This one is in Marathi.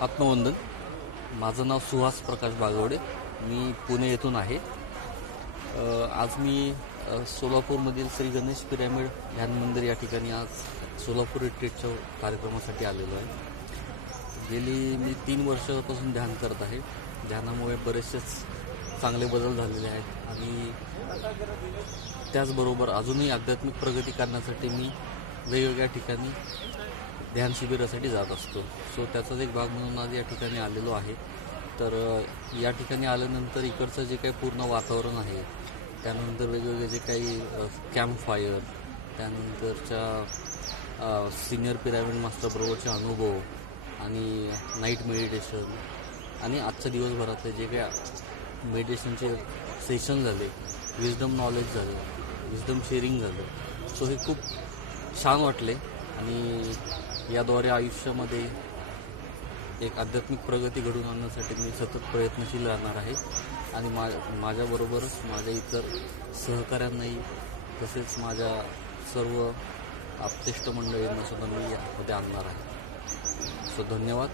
आत्मवंदन. माझं नाव सुहास प्रकाश बागवडे. मी पुणे येथून आहे. आज मी सोलापूरमधील श्री गणेश पिरॅमिड ध्यान मंदिर या ठिकाणी आज सोलापूर रिट्रीटच्या कार्यक्रमासाठी आलेलो आहे. गेली मी 3 वर्षापासून ध्यान करत आहे. ध्यानामुळे बरेचसेच चांगले बदल झालेले आहेत आणि त्याचबरोबर अजूनही आध्यात्मिक प्रगती करण्यासाठी मी वेगवेगळ्या ठिकाणी ध्यान शिबिरासाठी जात असतो. सो त्याचाच एक भाग म्हणून आज या ठिकाणी आलेलो आहे. तर या ठिकाणी आल्यानंतर इकडचं जे काही पूर्ण वातावरण आहे, त्यानंतर वेगवेगळे जे काही कॅम्प फायर, त्यानंतरच्या सिनियर पिरॅमिड मास्टरबरोबरचे अनुभव आणि नाईट मेडिटेशन आणि आजच्या दिवसभरातले जे काही मेडिटेशनचे सेशन झाले, विजडम नॉलेज झालं, विजडम शेअरिंग झालं. सो हे खूप छान वाटले आणि याद्वारे आयुष्यामध्ये एक आध्यात्मिक प्रगती घडवून आणण्यासाठी मी सतत प्रयत्नशील राहणार आहे आणि माझ्याबरोबरच माझ्या इतर सहकाऱ्यांनाही तसेच माझ्या सर्व आप्तेष्ट मंडळींना सुद्धा मी यामध्ये आणणार आहे. सो धन्यवाद.